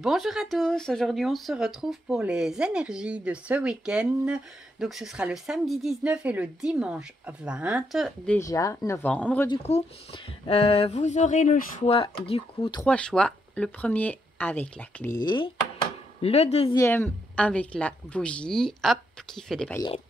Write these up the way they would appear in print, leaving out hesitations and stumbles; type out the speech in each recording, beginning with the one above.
Bonjour à tous, aujourd'hui on se retrouve pour les énergies de ce week-end. Donc ce sera le samedi 19 et le dimanche 20, déjà novembre du coup. Vous aurez le choix du coup, 3 choix. Le premier avec la clé, le deuxième avec la bougie, hop, qui fait des paillettes.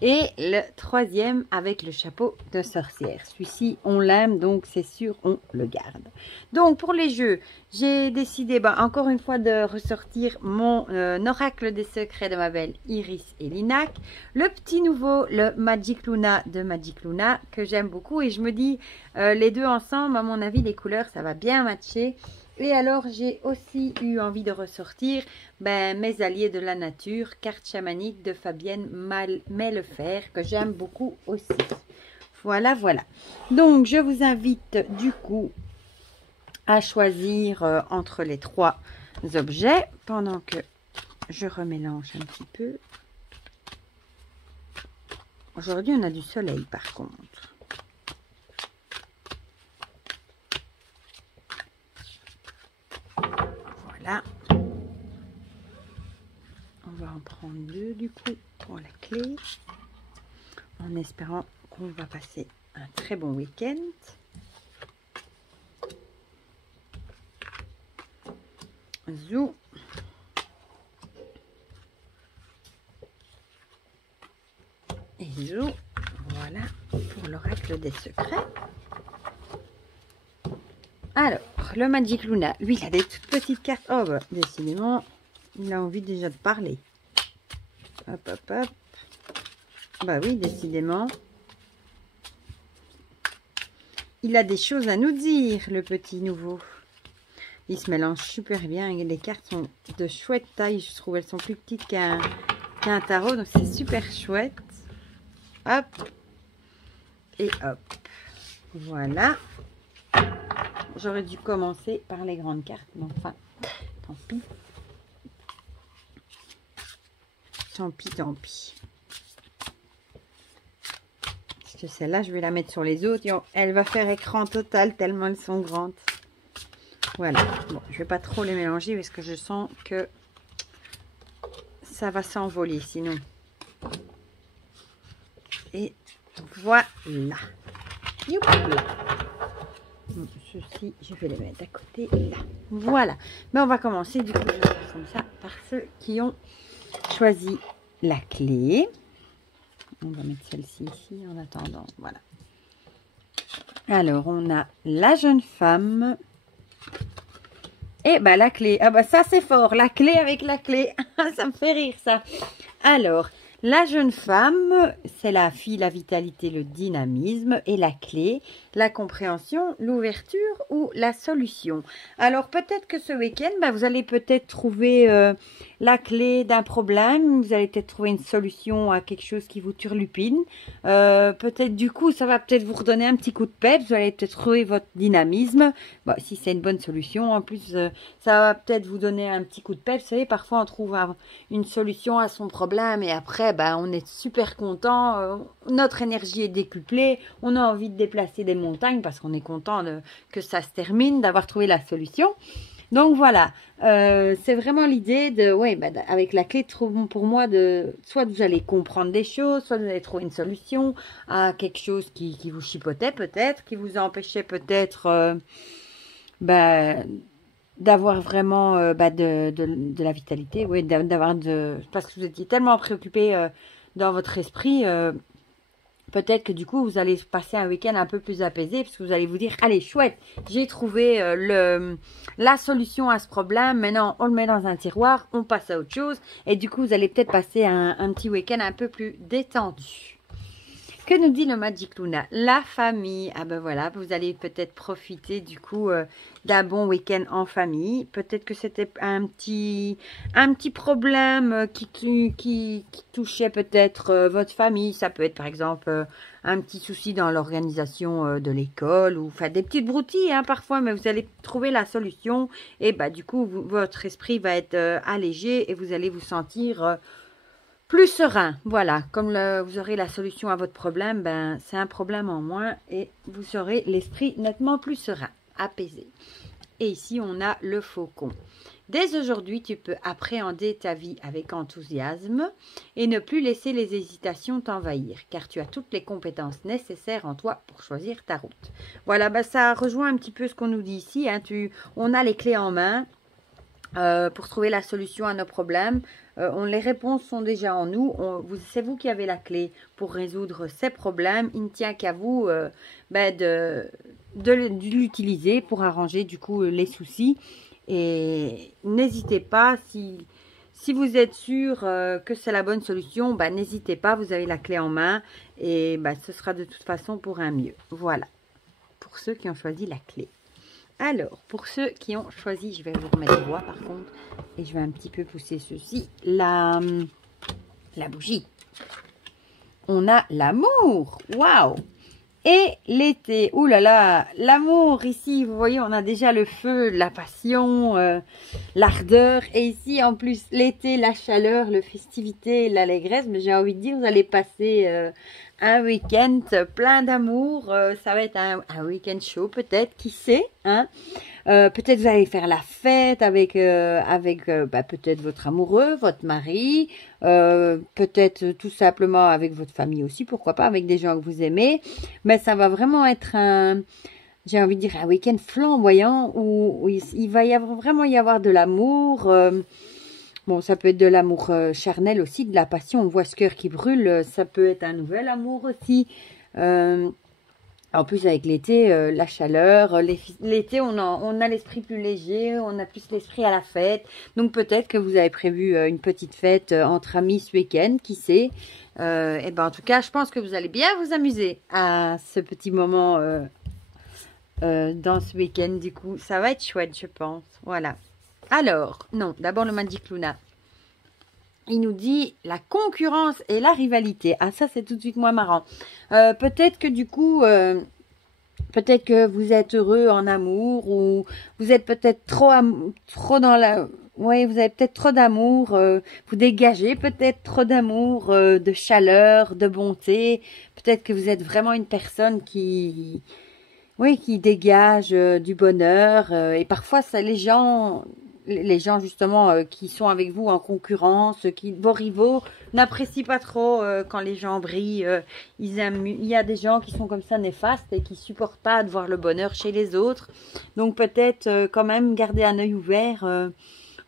Et le troisième avec le chapeau de sorcière. Celui-ci, on l'aime, donc c'est sûr, on le garde. Donc, pour les jeux, j'ai décidé, encore une fois, de ressortir mon oracle des secrets de ma belle Iris et Linac. Le petit nouveau, le Magic Luna de Magic Luna, que j'aime beaucoup. Et je me dis, les deux ensemble, à mon avis, les couleurs, ça va bien matcher. Et alors, j'ai aussi eu envie de ressortir mes alliés de la nature, carte chamanique de Fabienne Mellefer, que j'aime beaucoup aussi. Voilà, voilà. Donc, je vous invite du coup à choisir entre les 3 objets pendant que je remélange un petit peu. Aujourd'hui, on a du soleil par contre. Voilà. On va en prendre 2 du coup pour la clé. En espérant qu'on va passer un très bon week-end. Zou. Et zou. Voilà pour l'oracle des secrets. Alors, le Magic Luna, lui, il a des toutes petites cartes. Oh, bah, décidément, il a envie déjà de parler. Hop, hop, hop. Bah oui, décidément. Il a des choses à nous dire, le petit nouveau. Il se mélange super bien. Les cartes sont de chouette taille, je trouve. Elles sont plus petites qu'un tarot, donc c'est super chouette. Hop. Et hop. Voilà. J'aurais dû commencer par les grandes cartes, mais enfin, tant pis. Tant pis, tant pis. Parce que celle-là, je vais la mettre sur les autres. Elle va faire écran total tellement elles sont grandes. Voilà. Bon, je vais pas trop les mélanger parce que je sens que ça va s'envoler sinon. Et voilà. Youpla. Ceci, je vais les mettre à côté là. Voilà. Mais on va commencer du coup, je vais faire comme ça, par ceux qui ont choisi la clé. On va mettre celle-ci ici en attendant. Voilà. Alors, on a la jeune femme. Et la clé. Ah ça c'est fort. La clé avec la clé. Ça me fait rire ça. Alors, la jeune femme, c'est la fille, la vitalité, le dynamisme. Et la clé, la compréhension, l'ouverture ou la solution. Alors, peut-être que ce week-end, vous allez peut-être trouver la clé d'un problème. Vous allez peut-être trouver une solution à quelque chose qui vous turlupine. Peut-être du coup, ça va peut-être vous redonner un petit coup de peps. Vous allez peut-être trouver votre dynamisme. Si c'est une bonne solution, en plus, ça va peut-être vous donner un petit coup de peps. Vous savez, parfois, on trouve une solution à son problème et après, on est super content. Notre énergie est décuplée. On a envie de déplacer des montagnes parce qu'on est content que ça se termine, d'avoir trouvé la solution. Donc voilà, c'est vraiment l'idée de, avec la clé, pour moi, soit vous allez comprendre des choses, soit vous allez trouver une solution à quelque chose qui vous chipotait peut-être, qui vous empêchait peut-être d'avoir vraiment de la vitalité, parce que vous étiez tellement préoccupé dans votre esprit. Peut-être que du coup, vous allez passer un week-end un peu plus apaisé parce que vous allez vous dire, allez, chouette, j'ai trouvé la solution à ce problème. Maintenant, on le met dans un tiroir, on passe à autre chose. Et du coup, vous allez peut-être passer un petit week-end un peu plus détendu. Que nous dit le Magic Luna? La famille. Ah voilà, vous allez peut-être profiter du coup d'un bon week-end en famille. Peut-être que c'était un petit problème qui touchait peut-être votre famille. Ça peut être par exemple un petit souci dans l'organisation de l'école ou des petites broutilles parfois, mais vous allez trouver la solution et du coup votre esprit va être allégé et vous allez vous sentir plus serein. Voilà, comme vous aurez la solution à votre problème, c'est un problème en moins et vous aurez l'esprit nettement plus serein, apaisé. Et ici, on a le faucon. Dès aujourd'hui, tu peux appréhender ta vie avec enthousiasme et ne plus laisser les hésitations t'envahir, car tu as toutes les compétences nécessaires en toi pour choisir ta route. Voilà, bah, ça rejoint un petit peu ce qu'on nous dit ici. Hein. On a les clés en main pour trouver la solution à nos problèmes. Les réponses sont déjà en nous. C'est vous qui avez la clé pour résoudre ces problèmes. Il ne tient qu'à vous de l'utiliser pour arranger du coup les soucis. Et n'hésitez pas, si vous êtes sûr que c'est la bonne solution, n'hésitez pas, vous avez la clé en main et ce sera de toute façon pour un mieux. Voilà, pour ceux qui ont choisi la clé. Alors, pour ceux qui ont choisi, je vais vous remettre droit par contre, et je vais un petit peu pousser ceci, la bougie. On a l'amour, waouh! Et l'été, oulala, l'amour ici, vous voyez, on a déjà le feu, la passion, l'ardeur. Et ici, en plus, l'été, la chaleur, le festivité, l'allégresse. Mais j'ai envie de dire, vous allez passer un week-end plein d'amour. Ça va être un week-end chaud, peut-être, qui sait, hein. Peut-être vous allez faire la fête avec peut-être votre amoureux, votre mari, peut-être tout simplement avec votre famille aussi, pourquoi pas, avec des gens que vous aimez. Mais ça va vraiment être j'ai envie de dire, un week-end flamboyant où il va vraiment y avoir de l'amour. Bon, ça peut être de l'amour charnel aussi, de la passion. On voit ce cœur qui brûle. Ça peut être un nouvel amour aussi. En plus, avec l'été, la chaleur, l'été, on a l'esprit plus léger, on a plus l'esprit à la fête. Donc, peut-être que vous avez prévu une petite fête entre amis ce week-end, qui sait. Et en tout cas, je pense que vous allez bien vous amuser à ce petit moment dans ce week-end. Du coup, ça va être chouette, je pense. Voilà. Alors, non, d'abord le Magic Luna. Il nous dit la concurrence et la rivalité. Ah, ça, c'est tout de suite moins marrant. Peut-être que du coup, peut-être que vous êtes heureux en amour ou vous êtes peut-être trop dans la... Oui, vous avez peut-être trop d'amour. Vous dégagez peut-être trop d'amour, de chaleur, de bonté. Peut-être que vous êtes vraiment une personne qui dégage du bonheur. Et parfois, ça, les gens justement qui sont avec vous en concurrence, vos rivaux n'apprécient pas trop quand les gens brillent. Il y a des gens qui sont comme ça néfastes et qui supportent pas de voir le bonheur chez les autres. Donc peut-être quand même garder un œil ouvert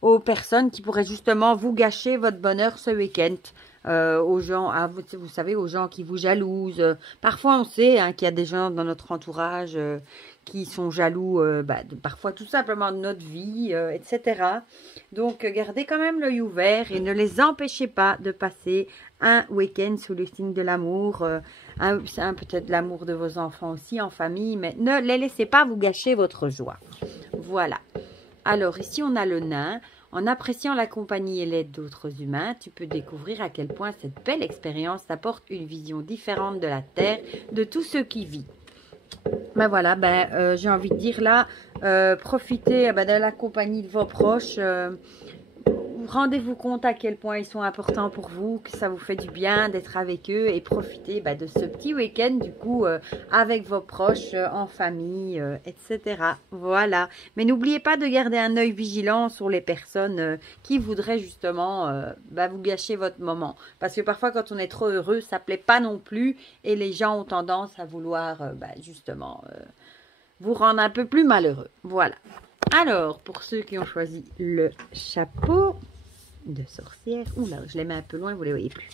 aux personnes qui pourraient justement vous gâcher votre bonheur ce week-end. Aux gens, vous savez, aux gens qui vous jalousent. Parfois, on sait qu'il y a des gens dans notre entourage qui sont jaloux, parfois tout simplement de notre vie, etc. Donc, gardez quand même l'œil ouvert et ne les empêchez pas de passer un week-end sous le signe de l'amour. Peut-être l'amour de vos enfants aussi en famille, mais ne les laissez pas vous gâcher votre joie. Voilà. Alors, ici, on a le nain. En appréciant la compagnie et l'aide d'autres humains, tu peux découvrir à quel point cette belle expérience t'apporte une vision différente de la Terre, de tout ce qui vit. Voilà, j'ai envie de dire là, profitez de la compagnie de vos proches. Rendez-vous compte à quel point ils sont importants pour vous, que ça vous fait du bien d'être avec eux et profitez de ce petit week-end du coup avec vos proches, en famille, etc. Voilà. Mais n'oubliez pas de garder un œil vigilant sur les personnes qui voudraient justement vous gâcher votre moment. Parce que parfois quand on est trop heureux, ça plaît pas non plus et les gens ont tendance à vouloir justement vous rendre un peu plus malheureux. Voilà. Alors, pour ceux qui ont choisi le chapeau de sorcière, oula, je les mets un peu loin, vous ne les voyez plus.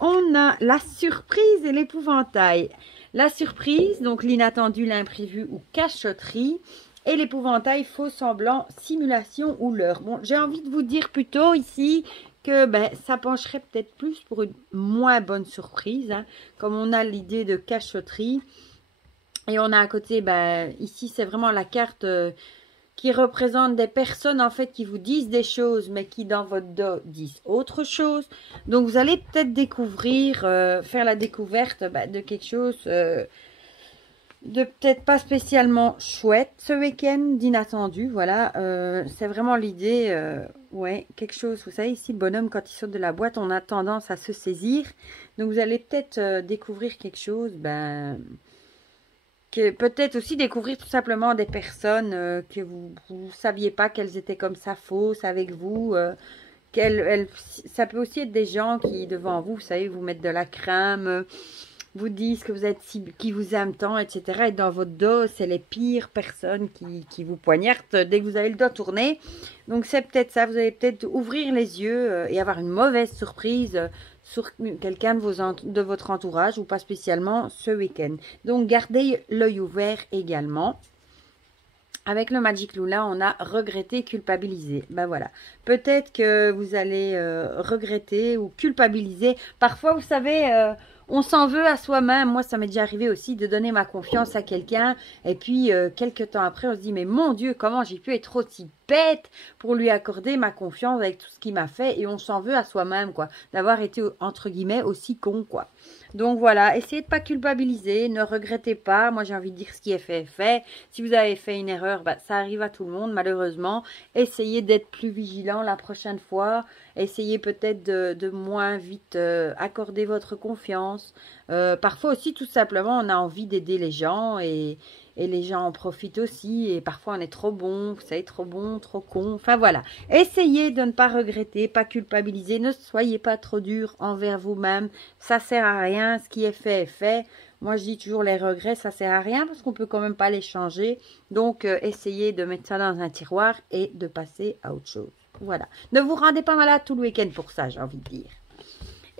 On a la surprise et l'épouvantail. La surprise, donc l'inattendu, l'imprévu ou cachotterie. Et l'épouvantail, faux semblant, simulation ou leurre. Bon, j'ai envie de vous dire plutôt ici que ça pencherait peut-être plus pour une moins bonne surprise. Hein, comme on a l'idée de cachotterie. Et on a à côté, ici c'est vraiment la carte qui représente des personnes en fait qui vous disent des choses mais qui dans votre dos disent autre chose. Donc vous allez peut-être découvrir, faire la découverte de quelque chose de peut-être pas spécialement chouette ce week-end, d'inattendu. Voilà, c'est vraiment l'idée, quelque chose, vous savez ici le bonhomme quand il saute de la boîte on a tendance à se saisir. Donc vous allez peut-être découvrir quelque chose, que peut-être aussi découvrir tout simplement des personnes que vous ne saviez pas qu'elles étaient comme ça fausses avec vous. Ça peut aussi être des gens qui, devant vous, vous savez, vous mettent de la crème, vous disent que vous êtes qui vous aiment tant, etc. Et dans votre dos, c'est les pires personnes qui vous poignardent dès que vous avez le dos tourné. Donc c'est peut-être ça, vous allez peut-être ouvrir les yeux et avoir une mauvaise surprise sur quelqu'un de votre entourage ou pas spécialement ce week-end. Donc gardez l'œil ouvert également. Avec le Magic Lula, on a regretté, culpabilisé. Ben voilà. Peut-être que vous allez regretter ou culpabiliser. Parfois, vous savez, on s'en veut à soi-même. Moi, ça m'est déjà arrivé aussi de donner ma confiance à quelqu'un. Et puis, quelques temps après, on se dit, mais mon Dieu, comment j'ai pu être aussi bête pour lui accorder ma confiance avec tout ce qu'il m'a fait. Et on s'en veut à soi-même, quoi. D'avoir été, entre guillemets, aussi con, quoi. Donc voilà, essayez de ne pas culpabiliser, ne regrettez pas. Moi, j'ai envie de dire ce qui est fait est fait. Si vous avez fait une erreur, bah, ça arrive à tout le monde, malheureusement. Essayez d'être plus vigilant la prochaine fois. Essayez peut-être de moins vite accorder votre confiance. Parfois aussi, tout simplement, on a envie d'aider les gens et les gens en profitent aussi. Et parfois, on est trop bon, vous savez, trop bon, trop con. Enfin, voilà. Essayez de ne pas regretter, pas culpabiliser. Ne soyez pas trop dur envers vous-même. Ça sert à rien. Ce qui est fait est fait. Moi, je dis toujours les regrets, ça sert à rien parce qu'on peut quand même pas les changer. Donc, essayez de mettre ça dans un tiroir et de passer à autre chose. Voilà. Ne vous rendez pas malade tout le week-end pour ça, j'ai envie de dire.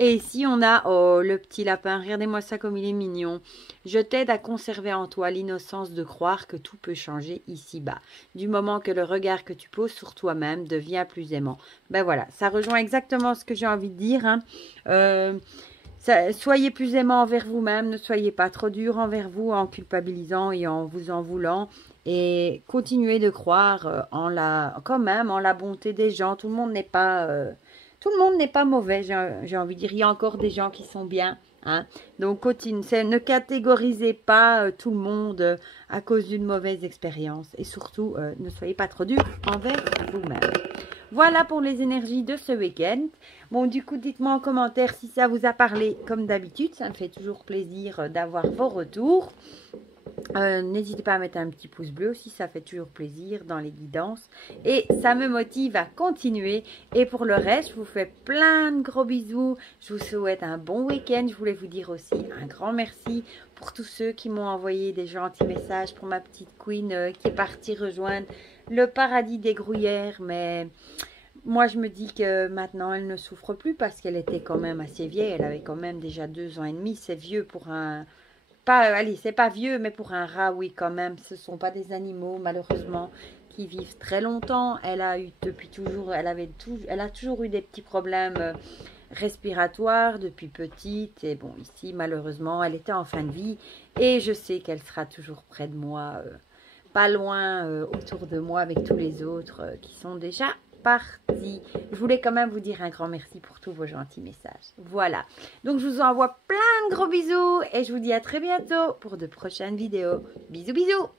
Et ici, on a, oh, le petit lapin. Regardez-moi ça comme il est mignon. Je t'aide à conserver en toi l'innocence de croire que tout peut changer ici-bas. Du moment que le regard que tu poses sur toi-même devient plus aimant. Ben voilà, ça rejoint exactement ce que j'ai envie de dire. Hein. Soyez plus aimant envers vous-même. Ne soyez pas trop dur envers vous en culpabilisant et en vous en voulant. Et continuez de croire quand même en la bonté des gens. Tout le monde n'est pas... tout le monde n'est pas mauvais, j'ai envie de dire. Il y a encore des gens qui sont bien. Hein. Donc, ne catégorisez pas tout le monde à cause d'une mauvaise expérience. Et surtout, ne soyez pas trop dur envers vous-même. Voilà pour les énergies de ce week-end. Bon, du coup, dites-moi en commentaire si ça vous a parlé comme d'habitude. Ça me fait toujours plaisir d'avoir vos retours. N'hésitez pas à mettre un petit pouce bleu aussi, ça fait toujours plaisir dans les guidances et ça me motive à continuer. Et pour le reste, je vous fais plein de gros bisous, je vous souhaite un bon week-end. Je voulais vous dire aussi un grand merci pour tous ceux qui m'ont envoyé des gentils messages, pour ma petite Queen qui est partie rejoindre le paradis des gruyères. Mais moi je me dis que maintenant elle ne souffre plus parce qu'elle était quand même assez vieille, elle avait quand même déjà 2 ans et demi, c'est vieux pour un... allez, c'est pas vieux, mais pour un rat, oui, quand même. Ce ne sont pas des animaux, malheureusement, qui vivent très longtemps. Elle a eu depuis toujours, elle a toujours eu des petits problèmes respiratoires depuis petite. Et bon, ici, malheureusement, elle était en fin de vie. Et je sais qu'elle sera toujours près de moi, pas loin autour de moi avec tous les autres qui sont déjà partis. Je voulais quand même vous dire un grand merci pour tous vos gentils messages. Voilà. Donc, je vous envoie plein de gros bisous et je vous dis à très bientôt pour de prochaines vidéos. Bisous, bisous!